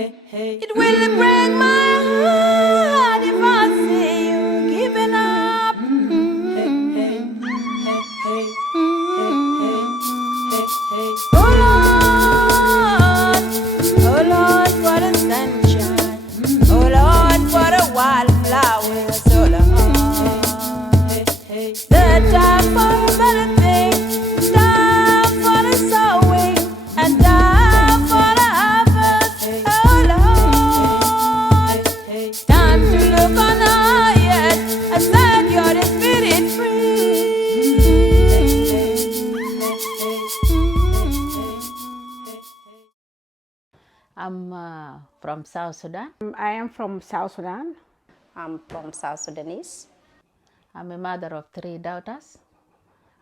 It will break my heart if I see you giving up. Oh Lord, for the sunshine. Oh Lord, for the wildflowers. Oh Lord, the time for a better thing, time for the sowing, and time for the harvest. Oh Lord, time to look on higher and set your spirit free. I'm from South Sudan. I am from South Sudan. I'm from South Sudanese. I'm a mother of 3 daughters.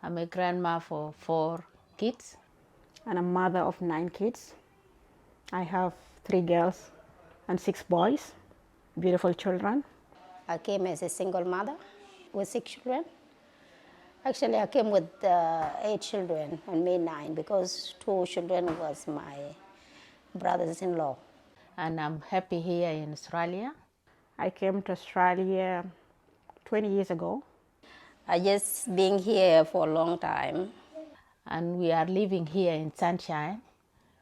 I'm a grandma for 4 kids. And a mother of 9 kids. I have 3 girls and 6 boys, beautiful children. I came as a single mother with 6 children. Actually, I came with 8 children and made 9 because 2 children was my brothers-in-law. And I'm happy here in Australia. I came to Australia 20 years ago. I just been here for a long time. And we are living here in sunshine,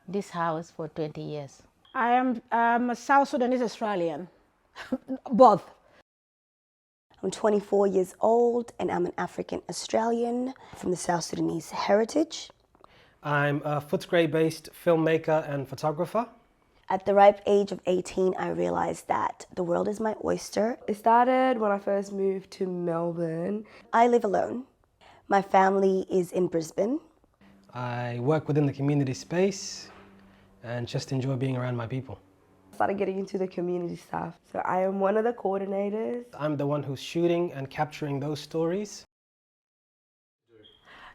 this house for 20 years. I am a South Sudanese Australian, both. I'm 24 years old and I'm an African Australian from the South Sudanese heritage. I'm a Footscray-based filmmaker and photographer. At the ripe age of 18, I realized that the world is my oyster. It started when I first moved to Melbourne. I live alone. My family is in Brisbane. I work within the community space and just enjoy being around my people. I started getting into the community stuff. So I am one of the coordinators. I'm the one who's shooting and capturing those stories.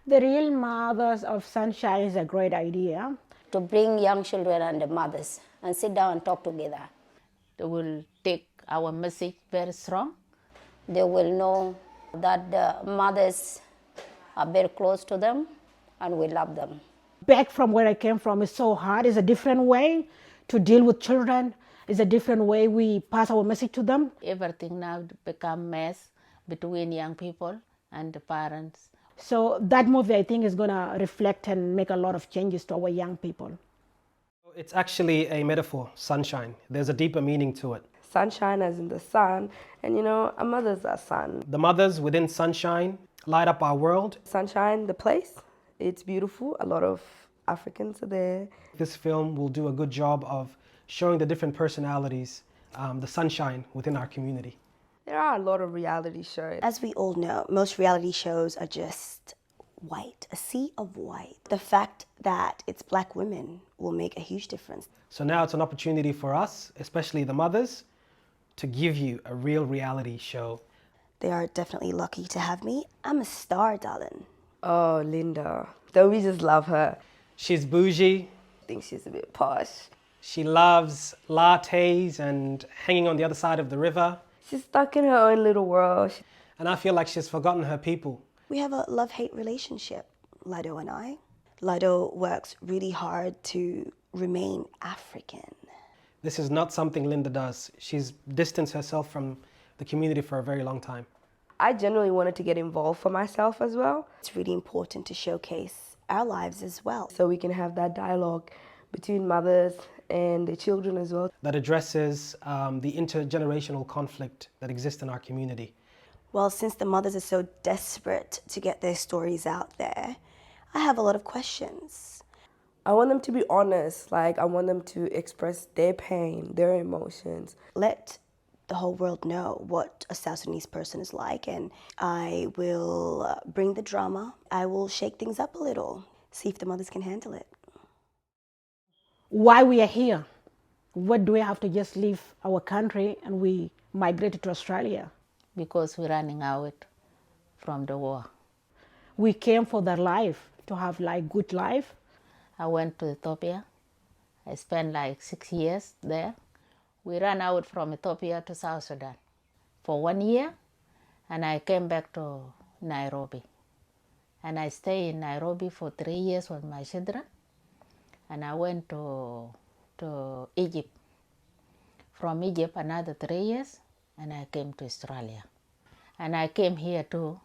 The Real Mothers of Sunshine is a great idea. To bring young children and the mothers and sit down and talk together. They will take our message very strong. They will know that the mothers are very close to them and we love them. Back from where I came from is so hard. It's a different way to deal with children. It's a different way we pass our message to them. Everything now become mess between young people and the parents. So that movie, I think, is going to reflect and make a lot of changes to our young people. It's actually a metaphor, sunshine. There's a deeper meaning to it. Sunshine as in the sun, and you know, a mother's a sun. The mothers within sunshine light up our world. Sunshine, the place, it's beautiful. A lot of Africans are there. This film will do a good job of showing the different personalities, the sunshine within our community. There are a lot of reality shows. As we all know, most reality shows are just white, a sea of white. The fact that it's Black women will make a huge difference. So now it's an opportunity for us, especially the mothers, to give you a real reality show. They are definitely lucky to have me. I'm a star, darling. Oh, Linda. Don't we just love her? She's bougie. I think she's a bit posh. She loves lattes and hanging on the other side of the river. She's stuck in her own little world. And I feel like she's forgotten her people. We have a love-hate relationship, Lado and I. Lado works really hard to remain African. This is not something Linda does. She's distanced herself from the community for a very long time. I genuinely wanted to get involved for myself as well. It's really important to showcase our lives as well. So we can have that dialogue between mothers and the children as well. That addresses the intergenerational conflict that exists in our community. Well, since the mothers are so desperate to get their stories out there, I have a lot of questions. I want them to be honest. I want them to express their pain, their emotions. Let the whole world know what a South Sudanese person is like, and I will bring the drama. I will shake things up a little, see if the mothers can handle it. Why we are here? What do we have to just leave our country and we migrated to Australia? Because we're running out from the war. We came for their life, to have good life. I went to Ethiopia. I spent 6 years there. We ran out from Ethiopia to South Sudan for 1 year, and I came back to Nairobi. And I stayed in Nairobi for 3 years with my children. And I went to Egypt from Egypt another 3 years, and I came to Australia. And I came here to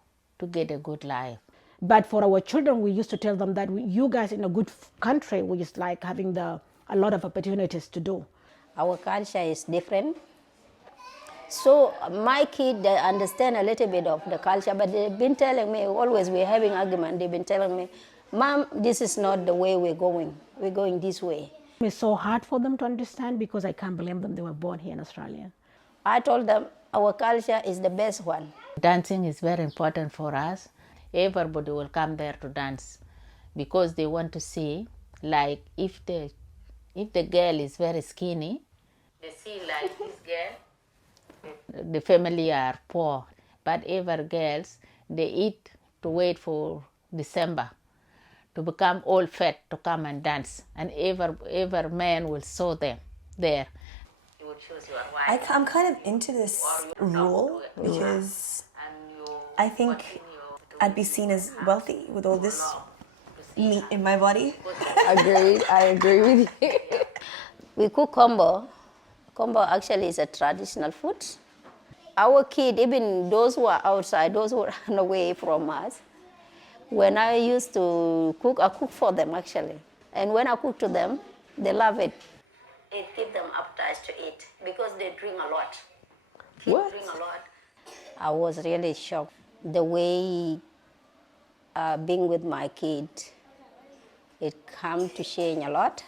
get a good life. But for our children, we used to tell them that you guys in a good country, we just like having a lot of opportunities to do. Our culture is different. So my kids, they understand a little bit of the culture, but they've been telling me, always we're having argument, they've been telling me, Mom, this is not the way we're going. We're going this way. It's so hard for them to understand because I can't blame them. They were born here in Australia. I told them our culture is the best one. Dancing is very important for us. Everybody will come there to dance because they want to see, like if the girl is very skinny, they see like this girl, the family are poor, but every girls, they eat to wait for December to become all fat to come and dance, and every man will saw them there. You will choose your wife. I'm kind of into this rule because I think I'd be seen as wealthy with all this meat in my body. Agreed. I agree with you. We cook kombo. Kombo actually is a traditional food. Our kids, even those who are outside, those who run away from us, when I used to cook, I cook for them actually. And when I cook to them, they love it. It gives them appetite to eat because they drink a lot. Kids drink a lot. I was really shocked. The way being with my kid, it come to change a lot.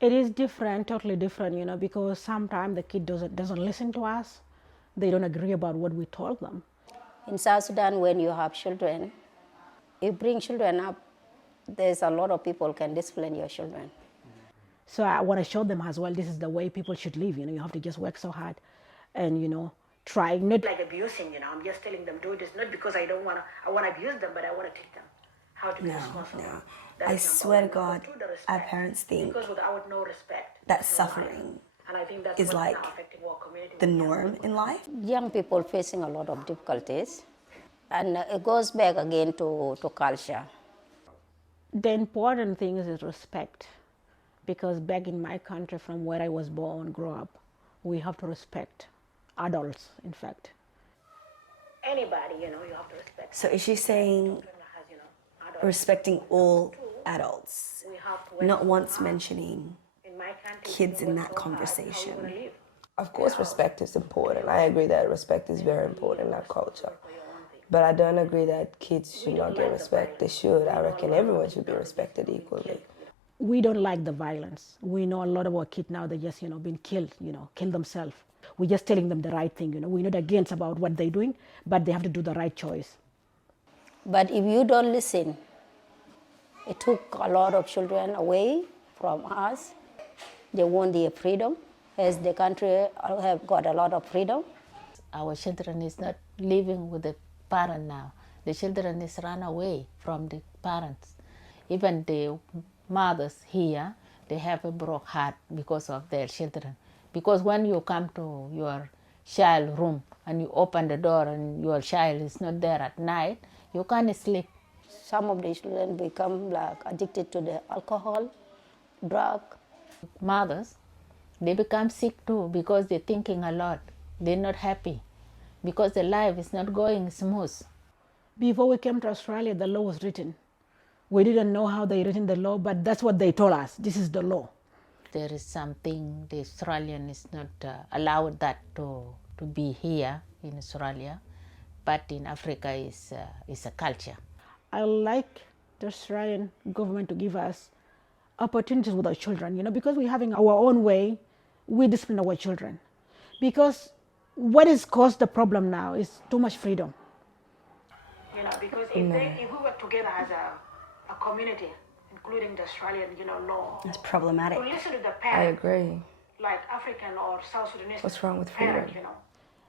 It is different, totally different, because sometimes the kid doesn't listen to us. They don't agree about what we told them. In South Sudan, when you have children, you bring children up, there's a lot of people can discipline your children. So I want to show them as well, this is the way people should live. You have to just work so hard and, try, not like abusing, I'm just telling them do this, not because I want to abuse them, but I want to teach them how to be responsible. No. I swear to God, our parents think because without no respect, that suffering and I think that's is like the norm in life. Young people facing a lot of difficulties, and it goes back again to culture. The important thing is respect, because back in my country, from where I was born, grew up, we have to respect adults, in fact. Anybody, you have to respect. So is she saying respecting all adults, not once mentioning kids in that conversation? Of course, respect is important. I agree that respect is very important in our culture. But I don't agree that kids should not get respect. They should. I reckon everyone should be respected equally. We don't like the violence. We know a lot of our kids now, they just, been killed, kill themselves. We're just telling them the right thing, We're not against about what they're doing, but they have to do the right choice. But if you don't listen, it took a lot of children away from us. They want their freedom, as the country have got a lot of freedom. Our children is not living with the parent now. The children is run away from the parents. Even the mothers here, they have a broke heart because of their children. Because when you come to your child room and you open the door and your child is not there at night, you can't sleep. Some of the children become like addicted to the alcohol, drug. Mothers, they become sick too because they're thinking a lot. They're not happy because their life is not going smooth. Before we came to Australia, the law was written. We didn't know how they written the law, but that's what they told us. This is the law. There is something the Australian is not allowed that to be here in Australia, but in Africa is a culture. I like the Australian government to give us opportunities with our children, because we're having our own way, we discipline our children. Because what has caused the problem now is too much freedom. Because if we work together as a community, including the Australian, law. It's problematic. To listen to the I parent, agree. like African or South Sudanese. What's wrong with freedom? Parent,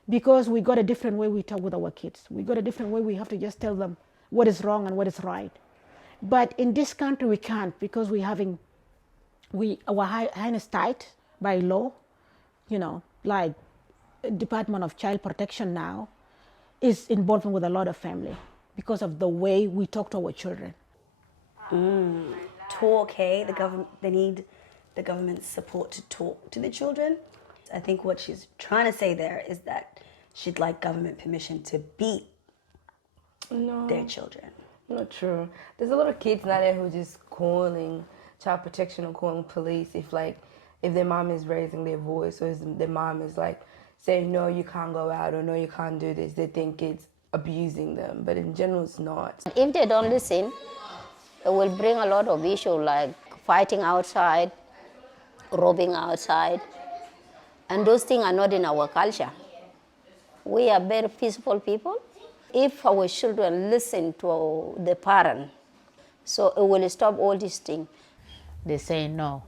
Because we got a different way we talk with our kids. We got a different way we have to just tell them what is wrong and what is right. But in this country we can't, because our hand is tied by law, like Department of Child Protection now is involved with a lot of family because of the way we talk to our children. Talk, hey? They need the government's support to talk to the children. I think what she's trying to say there is that she'd like government permission to beat their children. Not true. There's a lot of kids now there who just calling child protection or calling police if their mom is raising their voice or their mom is like saying no, you can't go out, or no, you can't do this. They think it's abusing them, but in general it's not. If they don't listen, it will bring a lot of issues like fighting outside, robbing outside, and those things are not in our culture. We are very peaceful people. If our children listen to the parent, so it will stop all these things. They say no,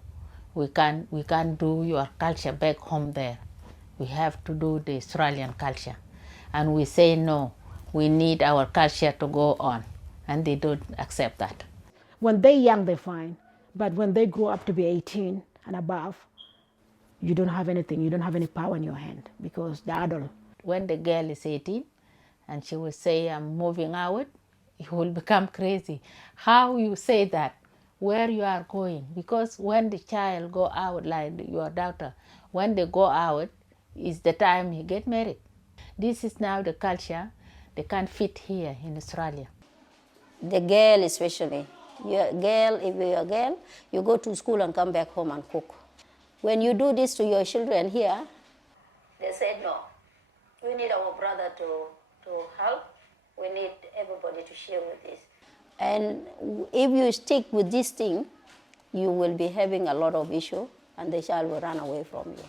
we can't do your culture back home there. We have to do the Australian culture. And we say no, we need our culture to go on. And they don't accept that. When they're young, they're fine. But when they grow up to be 18 and above, you don't have anything. You don't have any power in your hand because the adult. When the girl is 18 and she will say, I'm moving out, you will become crazy. How you say that? Where you are going? Because when the child go out, like your daughter, when they go out, is the time you get married. This is now the culture. They can't fit here in Australia. The girl especially. If you're a girl, you go to school and come back home and cook. When you do this to your children here, they said no. We need our brother to help. We need everybody to share with this. And if you stick with this thing, you will be having a lot of issues and the child will run away from you.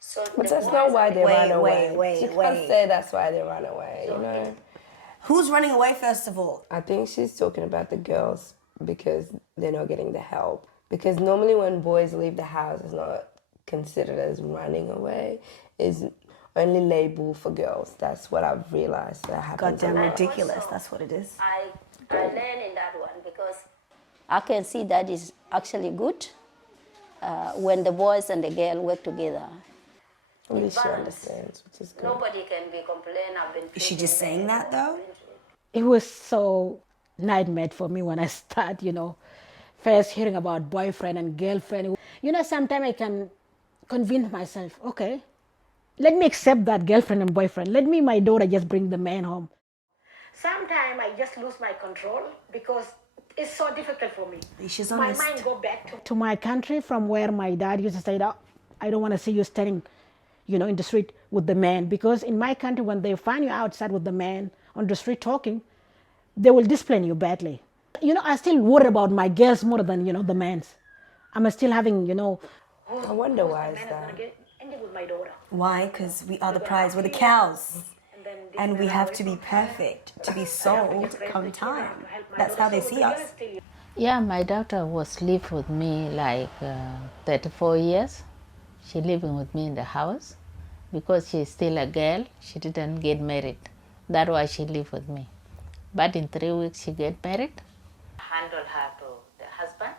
So But that's not why they run away. You Wait. can't say that's why they run away, you know? Who's running away, first of all? I think she's talking about the girls because they're not getting the help. Because normally when boys leave the house, it's not considered as running away. It's only labeled for girls. That's what I've realized that happens. Goddamn ridiculous. That's what it is. I learned in that one because I can see that is actually good when the boys and the girl work together. At least she understands, which is good. Nobody can be complaining. Is she just saying that, though? It was so nightmare for me when I start, first hearing about boyfriend and girlfriend. Sometimes I can convince myself, okay, let me accept that girlfriend and boyfriend. Let me, my daughter, just bring the man home. Sometimes I just lose my control because it's so difficult for me. She's honest. My mind go back to my country from where my dad used to say, I don't want to see you standing, in the street with the man. Because in my country, when they find you outside with the man on the street talking, they will discipline you badly. I still worry about my girls more than, the men's. I'm still having, I wonder why is that? ending with my daughter. Why? Because we are the prize. We're the cows. And we have to be perfect to be sold come time. That's how they see us. Yeah, my daughter was live with me like 34 years. She living with me in the house because she's still a girl. She didn't get married. That's why she live with me. But in 3 weeks she get married. Handle her to the husband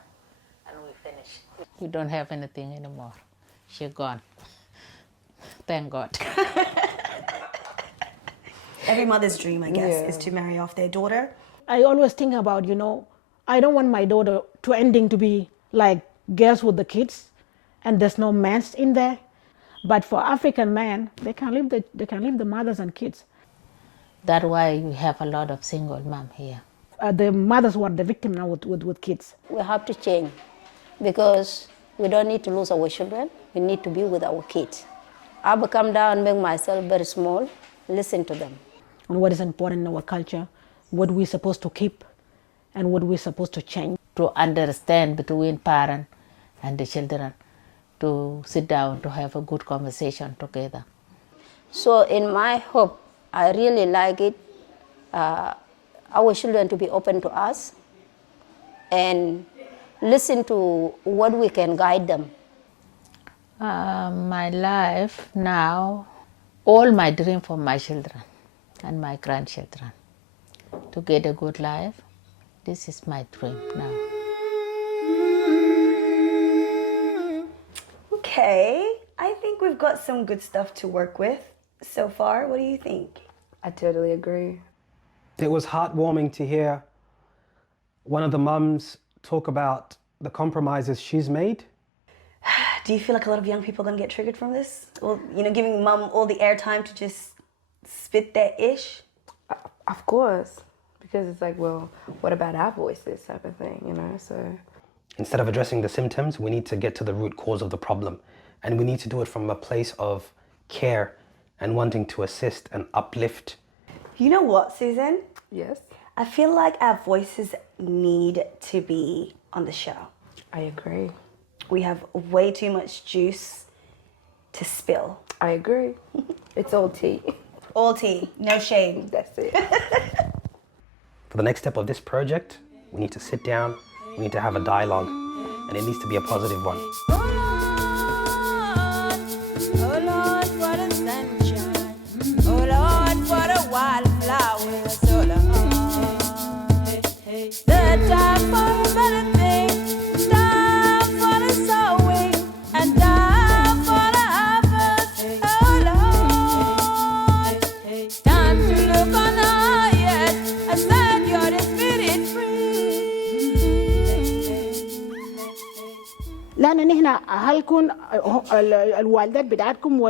and we finish. We don't have anything anymore. She gone. Thank God. Every mother's dream, I guess, is to marry off their daughter. I always think about, I don't want my daughter to ending to be like girls with the kids and there's no men in there. But for African men, they can leave the mothers and kids. That's why we have a lot of single mom here. The mothers were the victim now with kids. We have to change because we don't need to lose our children. We need to be with our kids. I will come down, make myself very small, listen to them. And what is important in our culture, what we're supposed to keep, and what we're supposed to change. To understand between parent and the children, to sit down, to have a good conversation together. So in my hope, I really like it, our children to be open to us and listen to what we can guide them. My life now, all my dream for my children and my grandchildren, to get a good life, this is my dream now. Okay, I think we've got some good stuff to work with so far. What do you think? I totally agree. It was heartwarming to hear one of the mums talk about the compromises she's made. Do you feel like a lot of young people are going to get triggered from this? Or, giving mum all the airtime to just spit their ish? Of course. Because it's like, well, what about our voices type of thing, so... Instead of addressing the symptoms, we need to get to the root cause of the problem. And we need to do it from a place of care and wanting to assist and uplift. You know what, Susan? Yes? I feel like our voices need to be on the show. I agree. We have way too much juice to spill. I agree. It's all tea. All tea, no shade. That's it. For the next step of this project, we need to sit down, we need to have a dialogue, and it needs to be a positive one. Oh Lord, what a sunshine. Oh Lord, what a wildflower. So Lord, the time for a better thing, time for the sowing, and time for the harvest. Oh Lord, time to look on higher and set your spirit free. لأن نحن هلكن الوالدات بتاعتكم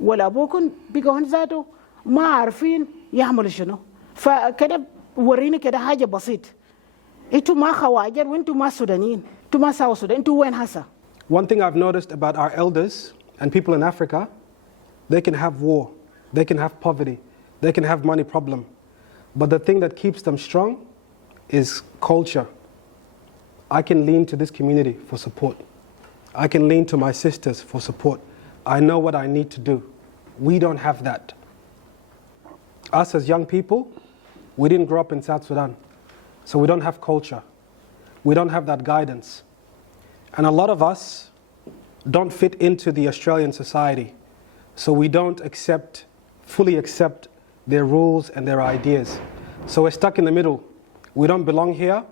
ولا أبوكم بيجوا هن ذاته ما عارفين يعملوا شنو فكده وريني كده حاجة بسيط انتوا ما خواجر وانتوا ما سودانيين انتوا ما ساو سودان انتوا وين هسا. One thing I've noticed about our elders and people in Africa, they can have war, they can have poverty, they can have money problem. But the thing that keeps them strong is culture. I can lean to this community for support. I can lean to my sisters for support. I know what I need to do. We don't have that. Us as young people, we didn't grow up in South Sudan. So we don't have culture. We don't have that guidance. And a lot of us don't fit into the Australian society. So we don't fully accept their rules and their ideas. So we're stuck in the middle. We don't belong here,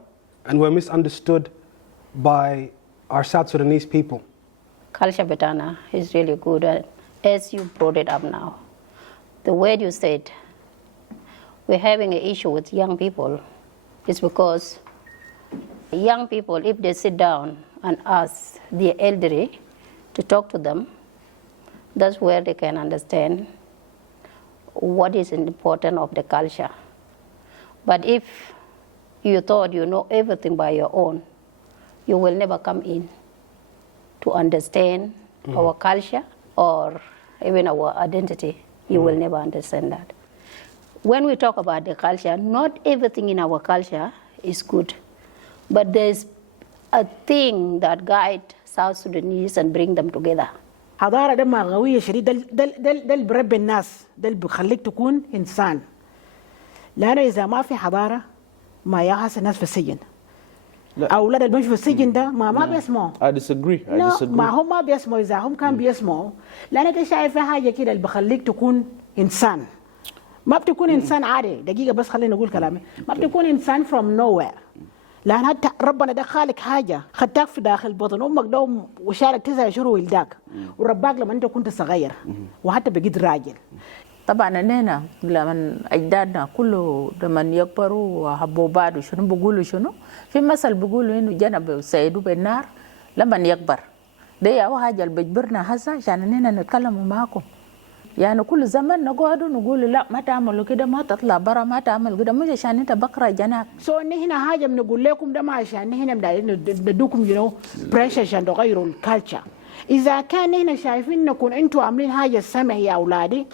and we're misunderstood by our South Sudanese people. Culture Betana is really good, as you brought it up now. The way you said we're having an issue with young people is because young people, if they sit down and ask the elderly to talk to them, that's where they can understand what is important of the culture. But if you thought you know everything by your own, you will never come in to understand our culture or even our identity. You will never understand that. When we talk about the culture, not everything in our culture is good, but there's a thing that guides South Sudanese and bring them together. حضارة ده مغوية شديد ده اللي بربي الناس ده اللي بيخليك تكون إنسان لأنه إذا ما في حضارة ما يحس الناس في السجن أولاد اللي في السجن ده ما بيسمعوا. I disagree. ما هم ما بيسمعوا إذا هم كان بيسمعوا لأن أنت شايف حاجة كده اللي بخليك تكون إنسان ما بتكون إنسان عادي دقيقة بس خليني أقول كلامي ما بتكون إنسان from nowhere لأن حتى ربنا ده خالق حاجة خدتك في داخل بطن أمك ده وشارك 9 شهور ولداك ورباك لما أنت كنت صغير وحتى بقيت راجل. طبعا أننا لما أجدادنا كله لما يكبروا وحبوا بعض شنو بيقولوا شنو في مثل بيقولوا إنه جنب سيدوا بالنار لما يكبر ده يا حاجة اللي بيجبرنا هسه عشان أننا نتكلم معاكم يعني كل زمن نقعد نقول لا ما تعملوا كده ما تطلع برا ما تعمل كده مش عشان انت بقرا جناك هنا حاجه بنقول لكم ده ما عشان هنا ندوكم بريشر عشان تغيروا الكالتشر اذا كان هنا شايفين انكم انتوا عاملين حاجه سمح يا اولادي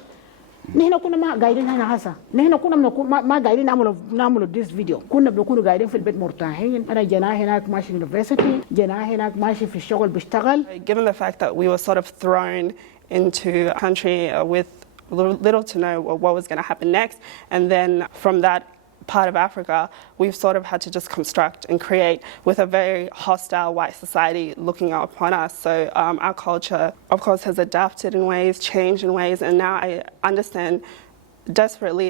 نحن كنا ما قاعدين هنا هسه نحن كنا ما قاعدين نعملوا ديس فيديو كنا بنكونوا قاعدين في البيت مرتاحين انا جناح هناك ماشي يونيفرسيتي جناح هناك ماشي في الشغل بيشتغل. Given the fact that we were sort of thrown into a country with little to know what was going to happen next, and then from that part of Africa we've sort of had to just construct and create with a very hostile white society looking upon us. So our culture of course has adapted in ways, changed in ways, and now I understand desperately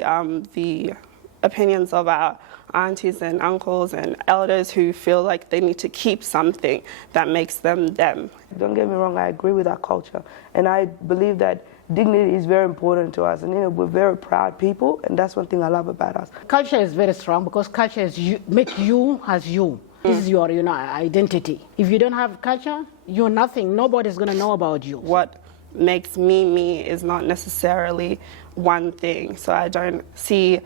the opinions of our aunties and uncles and elders who feel like they need to keep something that makes them them. Don't get me wrong, I agree with our culture, and I believe that dignity is very important to us, and we're very proud people, and that's one thing I love about us. Culture is very strong because culture is make you as you. This is your identity. If you don't have culture, you're nothing. Nobody's going to know about you. What makes me is not necessarily one thing. So I don't see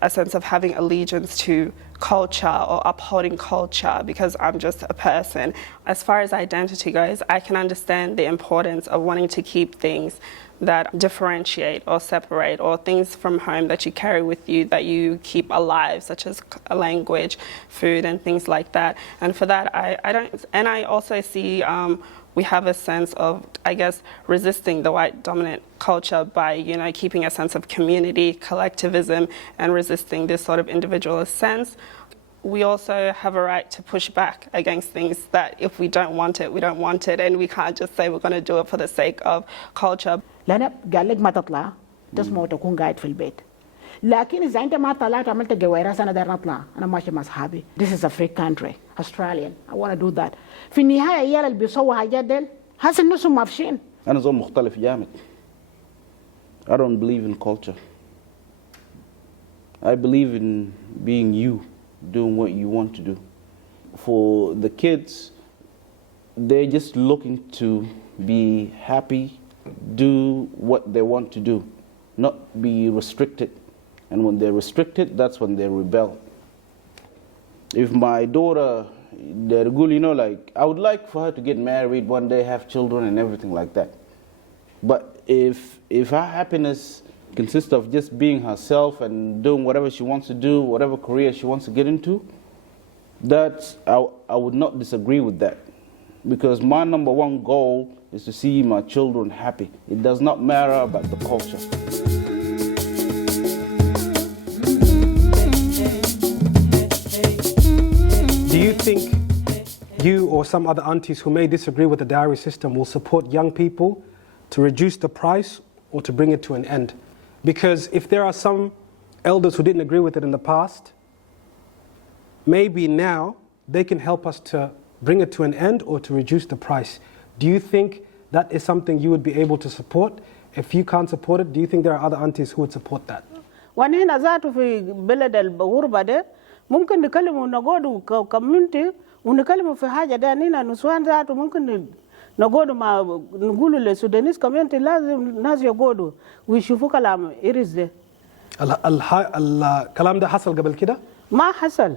a sense of having allegiance to culture or upholding culture because I'm just a person. As far as identity goes, I can understand the importance of wanting to keep things that differentiate or separate, or things from home that you carry with you that you keep alive, such as a language, food, and things like that. And for that, I don't. And I also see we have a sense of, I guess, resisting the white dominant culture by, keeping a sense of community, collectivism, and resisting this sort of individualist sense. We also have a right to push back against things that if we don't want it, we don't want it, and we can't just say we're going to do it for the sake of culture. لأن قال لك ما تطلع تسمع تكون قاعد في البيت. لكن إذا أنت ما طلعت عملت جويرة أنا داير نطلع أنا ماشي مع أصحابي. This is a free country, Australian. I want to do that. في النهاية عيال اللي بيسووا حاجات ديل حاسس إنهم مافشين. أنا زول مختلف جامد. I don't believe in culture. I believe in being you, doing what you want to do. For the kids, they're just looking to be happy, do what they want to do, not be restricted. And when they're restricted, that's when they rebel. If my daughter, they're good, I would like for her to get married one day, have children and everything like that. But if her happiness consists of just being herself and doing whatever she wants to do, whatever career she wants to get into, I would not disagree with that. Because my number one goal is to see my children happy. It does not matter about the culture. Do you think you or some other aunties who may disagree with the dowry system will support young people to reduce the price or to bring it to an end? Because if there are some elders who didn't agree with it in the past, maybe now they can help us to bring it to an end or to reduce the price. Do you think that is something you would be able to support? If you can't support it, do you think there are other aunties who would support that? ونحن ذاته في بلد الغربة ده ممكن نكلم ونقعد كوميونتي ونكلم في حاجة ده نينا نسوان ذاته ممكن نقعد مع نقول للسودانيز كوميونتي لازم ناس يقعدوا ويشوفوا كلام إيريس ده. الكلام ده حصل قبل كده؟ ما حصل.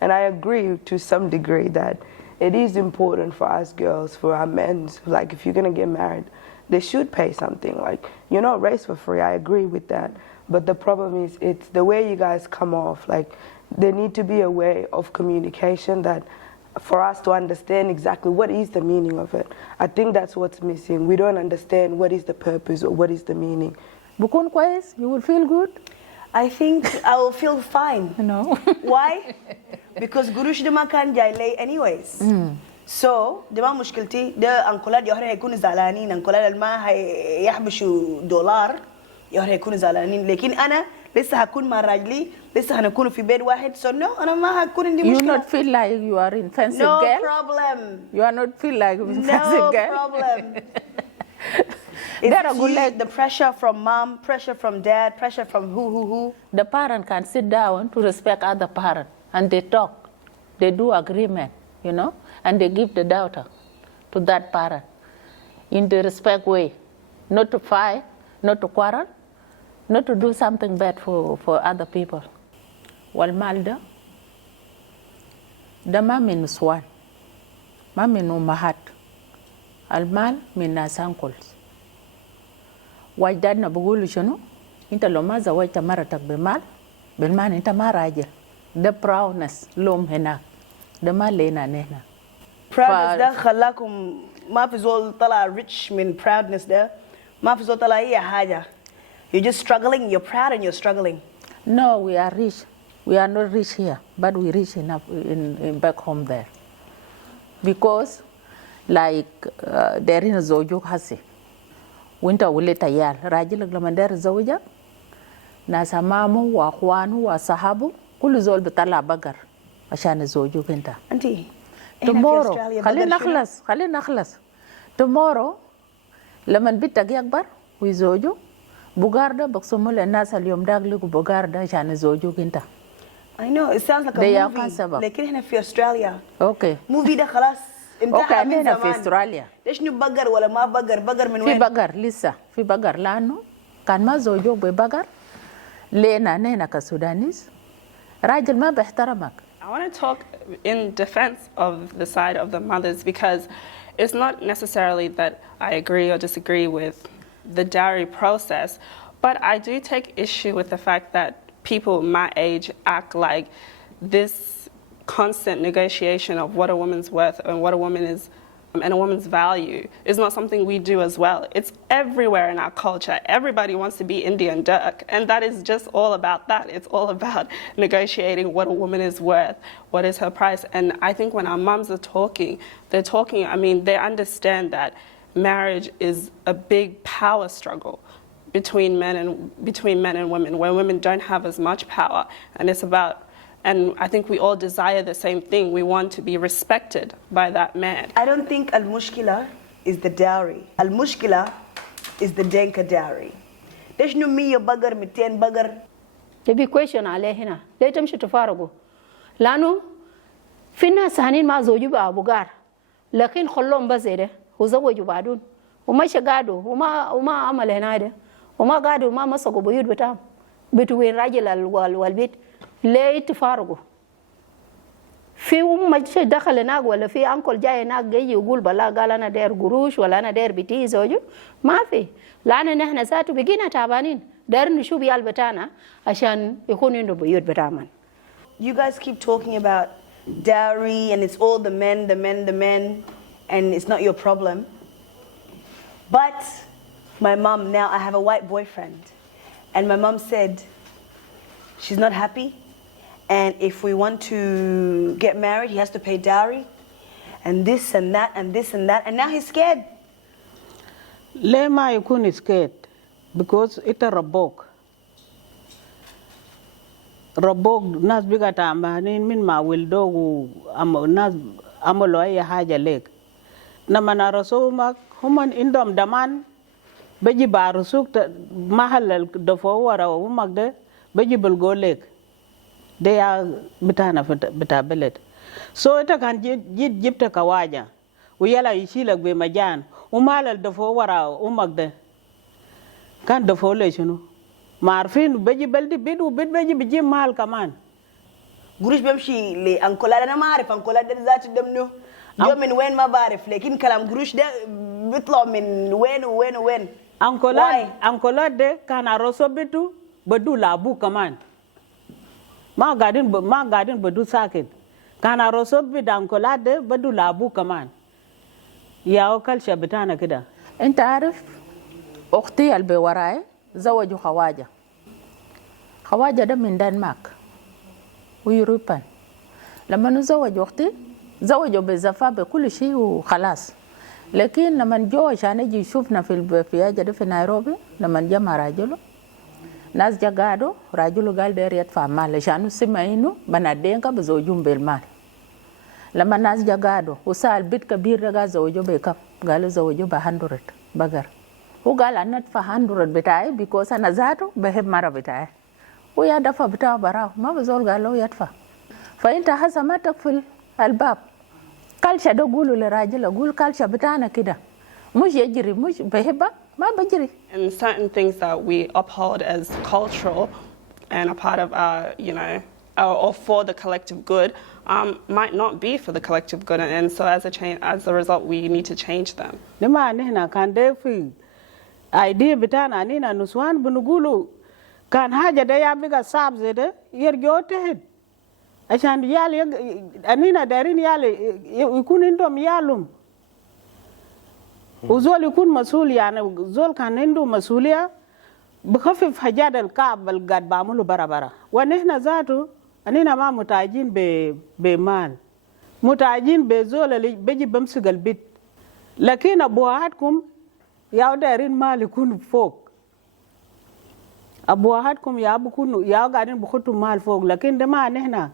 And I agree to some degree that it is important for us girls, for our men, like if you're going to get married, they should pay something. Like, you're not raised for free, I agree with that. But the problem is, it's the way you guys come off. Like, there need to be a way of communication that for us to understand exactly what is the meaning of it. I think that's what's missing. We don't understand what is the purpose or what is the meaning. بكون كويس, you will feel good. I think I will feel fine. No. Why? Because gurush de makan jailay anyways. So دما مشكلتي ده أنقلاد يهره هيكون زعلانين أنقلاد الماء هيحبشوا دولار يهره هيكون زعلانين لكن أنا لسه هكون مع راجلي لسه هنكون في بيت واحد so no أنا ما هكون عندي مشكلة. You not feel like you are in fancy no girl? No problem. You are not feel like in fancy no girl? No problem. It's the pressure from mom, pressure from dad, pressure from who. The parent can sit down to respect other parent and they talk. They do agreement, and they give the daughter to that parent in the respect way. Not to fight, not to quarrel, not to do something bad for other people. Walmalda, the ma min swan, ma min umahat, almal min nas uncles. Wajdad na bugulu shunu, inta lomaza wajta maratak bemal, belman inta maraja. The proudness lom hena, the malena nena. Proudness ده خلاكم ما في زول طلع rich من proudness ده ما في زول طلع أي حاجة. You're just struggling. You're proud and you're struggling. No, we are rich. We are not rich here, but we rich enough in back home there. Because, like, there is a zojuk hasi. Winter uleta yal. Rajil glamander zoja. Nasa mamu wa khwanu wa sahabu. Kulu zol betala bagar. Ashan zojuk inta. Auntie. Tomorrow. Khali nakhlas. Tomorrow. Laman bitag yakbar. We zoju. Bugarda baksumul الناس اليوم داغلق بوغاردا عشان يزوجوا انت. I know it sounds like a movie. لكن هنا في Australia. Okay. Movie ده خلاص اوكي هنا في استراليا ليش بقر ولا ما بقر من في وين؟ بقر لسه في بقر لانه كان ما زوجوه ببقر لينا هنا كسودانيز راجل ما بيحترمك. I want to talk in defense of the side of the mothers because it's not necessarily that I agree or disagree with the dowry process, but I do take issue with the fact that people my age act like this constant negotiation of what a woman's worth and what a woman is and a woman's value is not something we do as well. It's everywhere in our culture. Everybody wants to be Indian Dirk, and that is just all about that. It's all about negotiating what a woman is worth, what is her price. And I think when our mums are talking, I mean, they understand that marriage is a big power struggle between men and women, where women don't have as much power, and it's about. And I think we all desire the same thing. We want to be respected by that man. I don't think al-mushkila is the dowry. Al-mushkila is the denka dowry. ليش نمية بقر 200 بقر؟ تبي question عليه هنا، ليه تمشي تفارقوا؟ لأنه في ناس هنين ما زوجوا بأبو قار، لكن خلهم بس ده وزوجوا بعدون، وما شقادوا وما عمل هنا ده، وما قادوا وما مسكوا بيوت بتاعهم، بتوين راجل والبيت. ليه تفارقوا؟ في مجلس دخل هناك ولا في أنكل جاي هناك جاي يقول بلا قال أنا داير قروش ولا أنا داير بتي زوجه ما في، لأن نحن ذاته بقينا تعبانين داير نشوف يال بتاعنا عشان يكون عنده بيوت بتاعنا. You guys keep talking about dowry and it's all the men, and it's not your problem. But my mom, now I have a white boyfriend, and my mom said she's not happy, and if we want to get married, he has to pay dowry, and this and that, and this and that, and now he's scared. Lema يكون scared because it's a rabok. Rabok nas biga tambanin min ma wildo nas amolo ay haja lek. Na manaraso mak human indom daman beji barusuk mahal dafo wara magde beji bulgo lek. They are bitana bitabelet. So ita kan jipta kawaja. Uyala ishila be majan. Umalal dafo wara magde. Kan dafo le shunu. Marfin beji beldi bidu bid beji biji mal kaman. Gurush bemshi le ankola na maarif ankola da zati demno. Yo min wen ma barif lekin kalam gurush da bitlo min wen. Ankola de kana roso bitu badu labu kaman. Ma gadin badu sakin. Kana roso bid ankola de badu labu kaman. Yao kal shabitana kida. انت عارف اختي اللي وراي زوجوا خواجة ده من دنمارك ويوروبان. لما نزوج اختي زوجوا بالزفاف بكل شيء وخلاص، لكن لما جو عشان يجي يشوفنا في حاجة ده في نيروبي، لما جمع راجله ناس جا قالوا راجله قال داير يدفع مال عشان سمع انه بنات دينكا بزوجهم بالمال. لما الناس جا قالوا وسأل بيت كبير ده قال زوجوا بكم، قالوا زوجوا ب100 بقر. هو قال أنا أدفع 100 بتاعي because أنا ذاته بحب مرة بتاعي ويا دفع بتاعه براه ما بزول قال له يدفع. فأنت هسه ما تقفل الباب. كالشة ده قولوا لراجل أقول كالشة بتاعنا كده مش يجري مش بحبه ما بجري. And certain things that we uphold as cultural and a part of our, or for the collective good, might not be for the collective good, and so as a result, we need to change them. Lima nihna kan defi idea bitana nina nuswan bunugulu kan haja da ya biga sab zede yerjo tehed ashan yal anina darin yal ikun indom yalum uzol ikun masul yani zol kan indu masuliya بخفف حاجات الكعب القد بعمله برا ونحن ذاته أننا ما متعجين بمال متعجين بزول اللي بيجي بمسك البيت لكن أبوهاتكم يا دارين مال يكون فوق أبوهاتكم يا قاعدين بخطوا مال فوق لكن ده ما نحن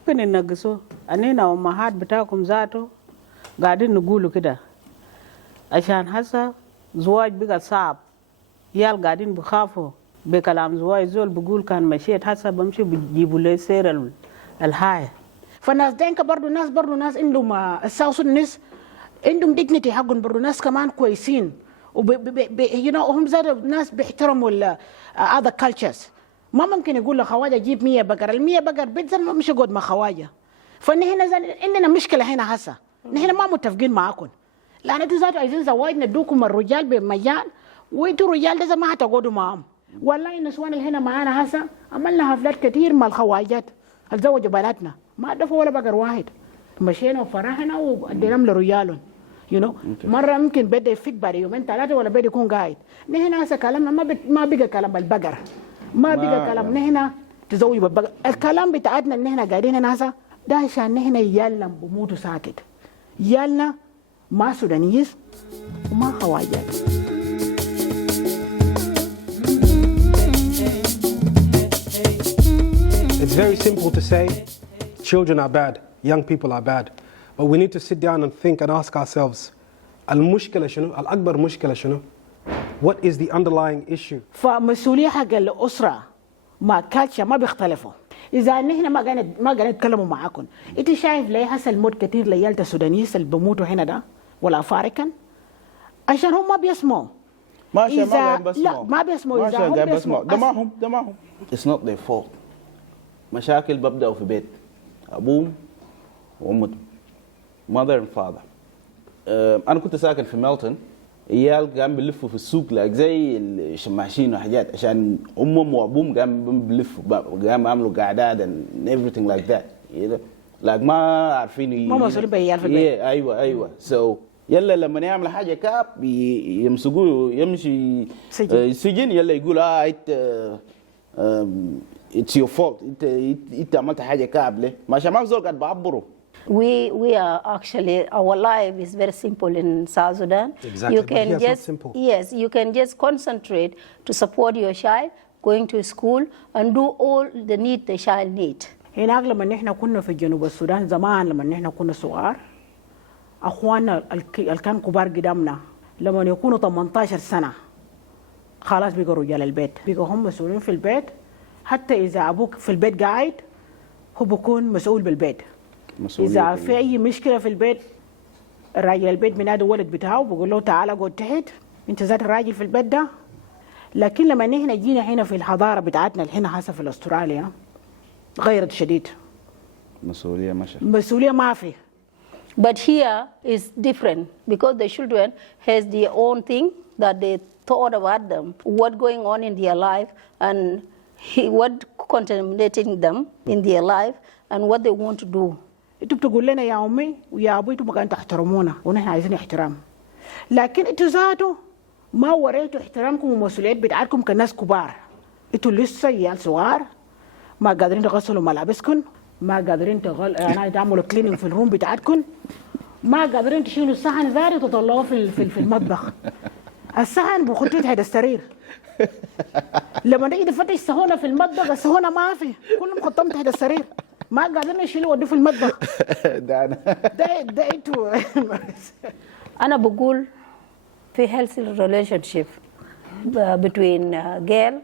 ممكن ننقصه أننا أمهات بتاعكم ذاته قاعدين نقولوا كده عشان هسه زواج بقى صعب يال قاعدين بخافوا بكلام زواج زول بقول كان مشيت هسه بمشي بيجيبوا لي سير الهاي. فالناس دينك برضو ناس عندهم الساوث سودانيز عندهم dignity حقهم برضو، ناس كمان كويسين هم زاد ناس بيحترموا other cultures. ما ممكن يقول لخواجه جيب 100 بقر، ال100 بقر بيت ما مش يقعد مع خواجه. فنحن عندنا مشكله هنا هسه، نحن ما متفقين معاكم، لان انتوا ذاتوا عايزين زواج ندوكم الرجال بمجان، وانتوا الرجال ده ما هتقعدوا معاهم. والله النسوان اللي هنا معانا هسه عملنا حفلات كثير مع الخواجات الزوجوا بناتنا، ما دفعوا ولا بقر واحد، مشينا وفرحنا واديناهم لرجالهم. مره ممكن بدا يفك بعد يومين ثلاثه ولا بدا يكون قاعد. نحن هسه كلامنا ما بقى كلام البقر، ما بقى كلام نحن تزوجوا بالبقر. الكلام بتاعتنا ان احنا قاعدين هنا هسه ده عشان نحن يالنا بموتوا ساكت، يالنا ما سودانيز وما خواجات. It's very simple to say children are bad, young people are bad. But we need to sit down and think and ask ourselves, المشكلة شنو؟ الأكبر مشكلة شنو؟ What is the underlying issue? فمسؤولية حق الأسرة ما كاتشة ما بيختلفوا. إذا نحن ما قاعد نتكلموا معاكم، أنت شايف ليه حصل موت كثير ليالتا السودانيس اللي بيموتوا هنا ده ولا أفاريكان؟ عشان هم ما بيسمعوا. ما بيسمعوا. لا ما بيسمعوا. إذا هم بيسمعوا ده معهم. It's not their fault. مشاكل ببدأوا في بيت أبوهم وأمهم. mother and father. أنا كنت ساكن في ميلتون، عيال قام بيلفوا في السوق زي الشماشين وحاجات عشان أمهم وأبوهم قام بيلفوا، قام عملوا قعدات and everything like that. like ما عارفين ما مسؤولين بعيال في البيت. أيوة. so يلا لما يعمل حاجة كاب يمسكوه يمشي سجن، يلا يقول it's your fault. انت عملت حاجة كاب ليه؟ ما شمال زول قاعد بعبره. We are actually, our life is very simple in South Sudan. Exactly. You can just simple. Yes, you can just concentrate to support your child, going to school and do all the need the child need. هناك لما نحن كنا في جنوب السودان زمان، لما نحن كنا صغار، اخواننا اللي كانوا كبار قدامنا لما يكونوا 18 سنة خلاص بقوا رجال البيت، بقوا هم مسؤولين في البيت. حتى إذا أبوك في البيت قاعد هو بيكون مسؤول بالبيت. إذا في أي مشكلة في البيت راجل البيت بينادي ولد بتاعه بيقول له تعال قعد تحت، أنت ذات الراجل في البيت ده. لكن لما نحن جينا هنا في الحضارة بتاعتنا هنا هسه في أستراليا غيرت شديد. مسؤولية ما في. But here is different because the children has their own thing that they thought about them, what going on in their life and what contaminating them in their life and what they want to do. انتوا بتقول لنا يا امي ويا ابوي انتوا ما تحترمونا ونحن عايزين احترام، لكن انتوا ذاتوا ما وريتوا احترامكم ومسؤوليات بتاعتكم كناس كبار. انتوا لسه عيال صغار ما قادرين تغسلوا ملابسكم، ما قادرين تعملوا كليننج في الروم بتاعتكم، ما قادرين تشيلوا الصحن ذاتي وتطلعوه في المطبخ. الصحن بخطوط هذا السرير. لما نيجي نفتش الصهونه في المطبخ الصهونه ما في، كلهم خطهم تحت السرير، ما قادرين يشيلوا ودوا في المطبخ. ده انتوا. أنا بقول في healthy relationship between girl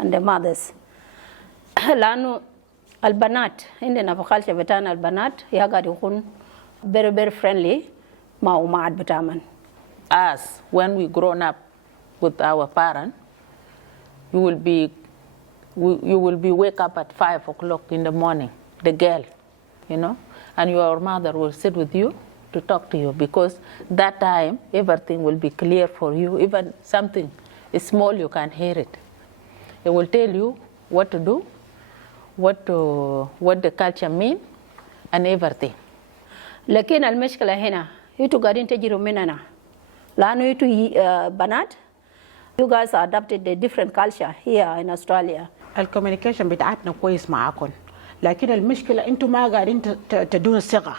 and the mothers. لأنه البنات عندنا في الخالشة بتاعنا البنات يقعد يكون very friendly مع أمهات بتاعنا. Us, when we grown up with our parents, you will be wake up at 5 o'clock in the morning, the girl, and your mother will sit with you to talk to you, because that time everything will be clear for you. Even something small, you can hear it. It will tell you what to do, what the culture mean, and everything. لكن المشكلة هنا انتوا قاعدين تجروا مننا لأنه انتوا بنات. You guys adopted a different culture here in Australia. الكوميونيكيشن بتاعتنا كويس معاكم، لكن المشكلة انتوا ما قاعدين تدون الثقة.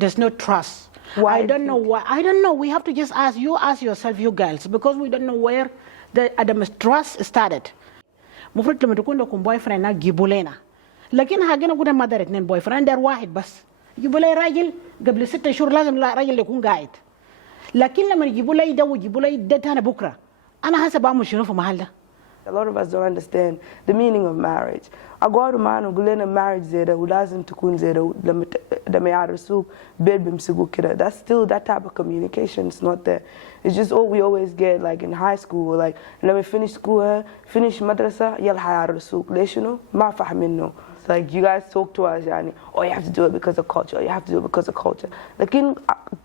There's no trust. I don't know why. I don't know. We have to just ask yourself, you girls, because we don't know where the mistrust started. مفروض لما تكون لكم بوي فريند جيبوا لنا، لكن حقنا قلنا ما دار 2 بوي فريند، دار واحد بس. يجيبوا لي راجل قبل 6 شهور لازم راجل يكون قاعد، لكن لما يجيبوا لي ده ويجيبوا لي ده تاني بكره، انا هسه بعمل شنو في محل ده؟ A lot of us don't understand the meaning of marriage. أقول ما نقولنا marriage زيادة ولازم تكون زيادة لما يعرسوك بيت بيمسكوك كده. That's still that type of communication is not there. It's just all we always get like in high school, like لما finish school, finish مدرسة يلا حيعرسوك. ليش شنو؟ ما فاهمينه. It's like you guys talk to us يعني, oh you have to do it because of culture, you have to do it because of culture. لكن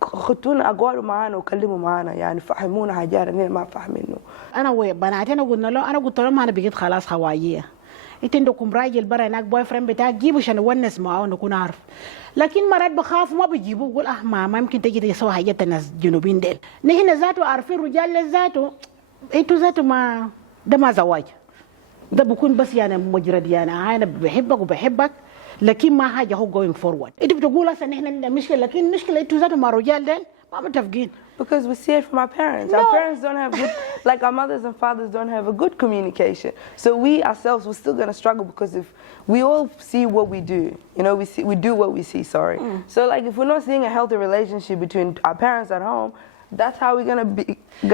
خدونا أقوالوا معانا وكلموا معانا يعني فهمونا حاجات إننا ما فاهمينه. أنا وبناتي أنا قلت لهم أنا بقيت خلاص هواية. أنت عندكم راجل برا هناك بوي فريند بتاعك جيبوا عشان نونس معاه ونكون عارف. لكن مرات بخاف ما بيجيبوا بقول ما يمكن تجي تسوي حاجات الناس جنوبين ديل. نحن ذاته عارفين رجال ذاته أنتوا ذاته ما ده ما زواج. ده بكون بس يعني مجرد يعني أنا بحبك وبحبك لكن ما حاجة هو going forward. أنت بتقول أصلا إحنا عندنا مشكلة لكن مشكلة أنتوا ذاته مع رجال ديل ما متفقين. Because we see it from our parents. No. Our parents don't have good, like our mothers and fathers don't have a good communication. So we ourselves, we're still going to struggle because if we all see what we do, you know, we do what we see, sorry. So like if we're not seeing a healthy relationship between our parents at home, that's how we're going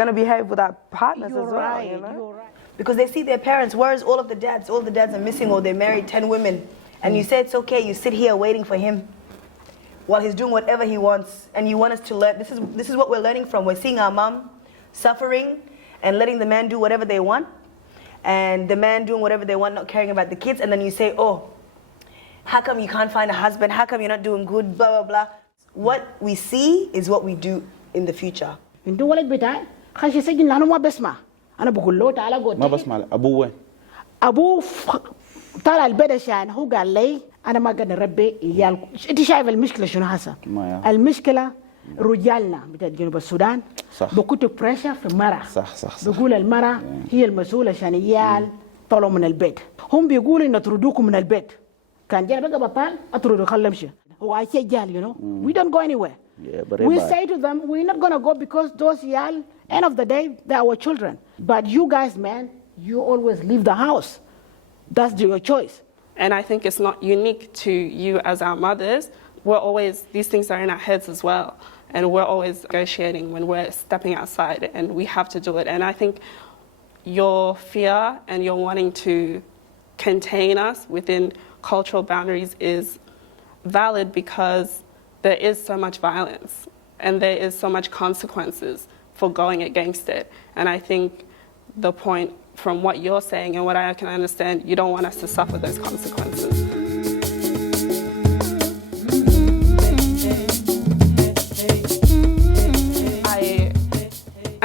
to behave with our partners as well. Right, you know? you're right. Because they see their parents, whereas all of the dads are missing or they married 10 women. And you say it's okay, you sit here waiting for him while he's doing whatever he wants, and you want us to learn. This is what we're learning from. We're seeing our mom suffering and letting the man do whatever they want, and the man doing whatever they want, not caring about the kids, and then you say, oh, how come you can't find a husband? How come you're not doing good? Blah, blah, blah. What we see is what we do in the future. انتوا ولد بتاعي خشي سجن لانه ما بسمع انا بقول له تعالى قلت ما بسمع ابوه وين؟ ابوه طلع البيت عشان هو قال لي انا ما قادر اربي عيال. انت شايف المشكله شنو هسه؟ المشكله رجالنا بتاع جنوب السودان صح بكتب بريشر في المراه صح بيقول المراه هي المسؤوله عشان عيال طلعوا من البيت. هم بيقولوا ان اطردوكم من البيت. كان جاي بقى بطال اطردوا خلوا امشي. هو عايز جال you know we don't go anywhere. We say to them we're not gonna go because those عيال end of the day they're our children. But you guys man you always leave the house. That's your choice. And I think it's not unique to you as our mothers. We're always, these things are in our heads as well. And we're always negotiating when we're stepping outside and we have to do it. And I think your fear and your wanting to contain us within cultural boundaries is valid because there is so much violence and there is so much consequences for going against it. And I think the point from what you're saying and what I can understand, you don't want us to suffer those consequences. I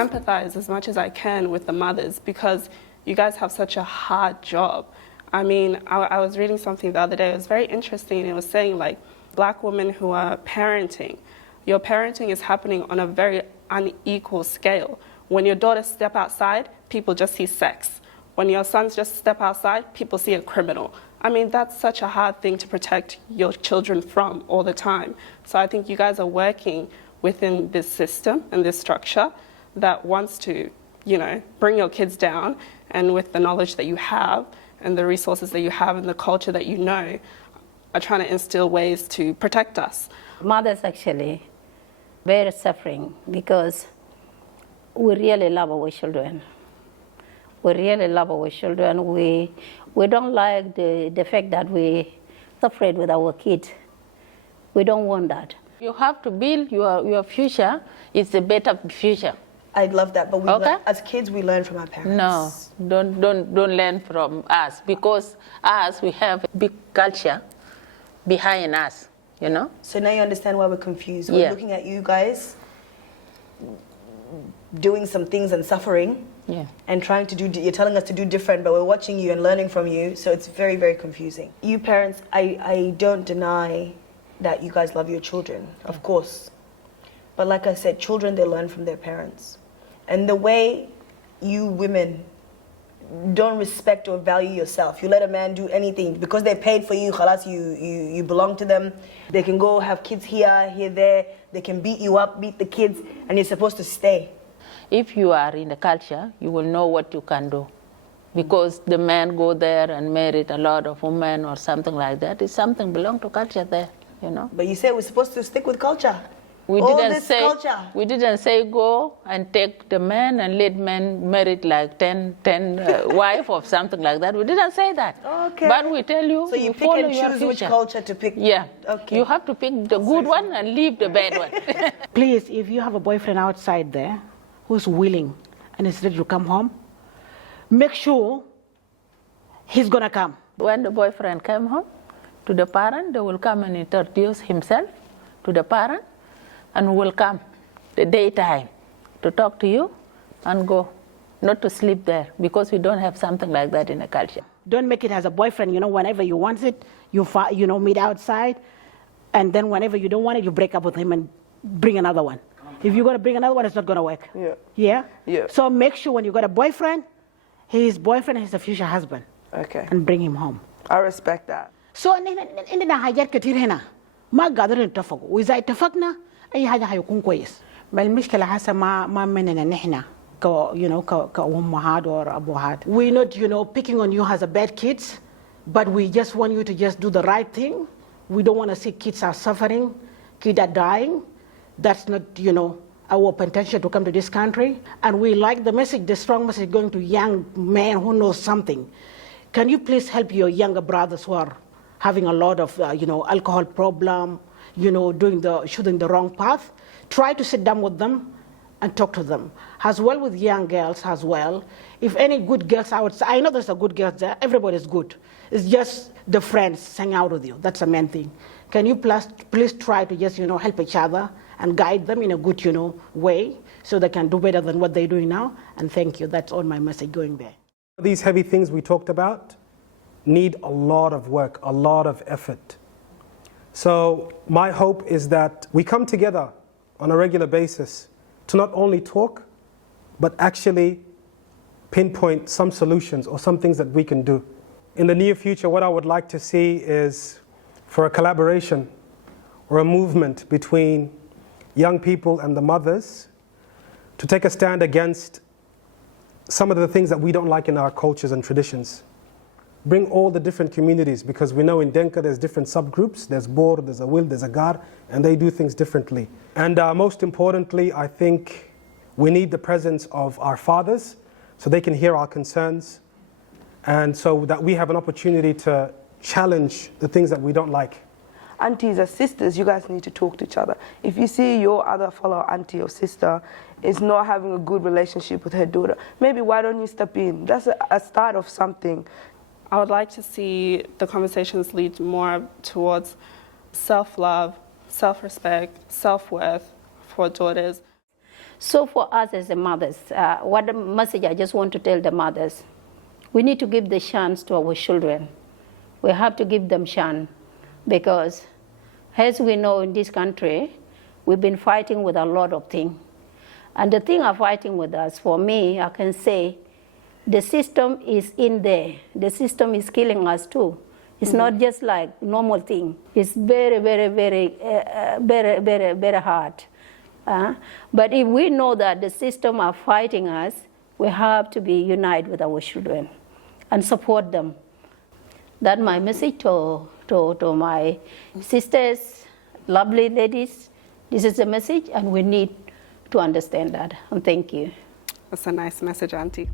empathize as much as I can with the mothers because you guys have such a hard job. I mean, I was reading something the other day, it was very interesting, it was saying like, black women who are parenting, your parenting is happening on a very unequal scale. When your daughters step outside, people just see sex. When your sons just step outside, people see a criminal. I mean, that's such a hard thing to protect your children from all the time. So I think you guys are working within this system and this structure that wants to, you know, bring your kids down, and with the knowledge that you have and the resources that you have and the culture that you know, are trying to instill ways to protect us. Mothers actually very suffering because we really love our children. We really love our children. We don't like the fact that we suffer with our kids. We don't want that. You have to build your future. It's a better future. I love that, but as kids we learn from our parents. No, don't learn from us because us we have a big culture behind us, you know. So now you understand why we're confused. We're looking at you guys doing some things and suffering. Yeah. And trying to do, you're telling us to do different, but we're watching you and learning from you, so it's very, very confusing. You parents, I don't deny that you guys love your children, of course. But like I said, children, they learn from their parents. And the way you women don't respect or value yourself, you let a man do anything, because they paid for you, khalas, you belong to them, they can go have kids here, there, they can beat you up, beat the kids, and you're supposed to stay. If you are in the culture, you will know what you can do. Because the man go there and married a lot of women or something like that. It's something belong to culture there, you know. But you say we're supposed to stick with culture. We All didn't this say culture. we didn't say go and take the man and let men married like 10 wife or something like that. We didn't say that. Okay. But we tell you, So you you pick follow and your choose which future. culture to pick. Yeah. Okay. You have to pick the good one and leave the bad one. Please, if you have a boyfriend outside there who's willing and is ready to come home, make sure he's gonna come. When the boyfriend came home to the parent, they will come and introduce himself to the parent and will come the daytime to talk to you and go, not to sleep there, because we don't have something like that in the culture. Don't make it as a boyfriend, whenever you want it, you meet outside, and then whenever you don't want it, you break up with him and bring another one. If you're gonna bring another one, it's not gonna work. Yeah. Yeah? Yeah. So make sure when you got a boyfriend, his boyfriend is a future husband. Okay. And bring him home. I respect that. So عندنا حاجات كتير هنا ما قادرين نتفقوا وإذا اتفقنا أي حاجة هيكون كويس. ما المشكلة هسه ما مننا نحن كأمهات or أبوهات. We're not picking on you as a bad kids, but we just want you to just do the right thing. We don't want to see kids are suffering, kids are dying. That's not our intention to come to this country. And we like the message, the strong message going to young men who know something. Can you please help your younger brothers who are having a lot of, alcohol problem, shooting the wrong path? Try to sit down with them and talk to them. As well with young girls as well. If any good girls outside, I know there's a good girls there, everybody's good. It's just the friends hang out with you. That's the main thing. Can you please try to just, help each other and guide them in a good, way so they can do better than what they're doing now? And thank you. That's all my message going there. These heavy things we talked about need a lot of work, a lot of effort. So my hope is that we come together on a regular basis to not only talk, but actually pinpoint some solutions or some things that we can do. In the near future, what I would like to see is for a collaboration or a movement between young people and the mothers to take a stand against some of the things that we don't like in our cultures and traditions. Bring all the different communities, because we know in Denka there's different subgroups. There's Bor, there's a Wil, there's a Gar, and they do things differently. And most importantly, I think we need the presence of our fathers so they can hear our concerns, and so that we have an opportunity to challenge the things that we don't like. Aunties or sisters, you guys need to talk to each other. If you see your other fellow auntie or sister is not having a good relationship with her daughter, maybe why don't you step in? That's a start of something. I would like to see the conversations lead more towards self-love, self-respect, self-worth for daughters. So for us as the mothers, what the message I just want to tell the mothers, we need to give the chance to our children. We have to give them chance, because as we know in this country, we've been fighting with a lot of things. And the thing of fighting with us, for me, I can say, the system is in there. The system is killing us too. It's not just like normal thing. It's very, very, very, very, very, very hard. But if we know that the system are fighting us, we have to be united with our children and support them. That's my message to my sisters, lovely ladies. This is the message, and we need to understand that. And thank you. That's a nice message, Auntie.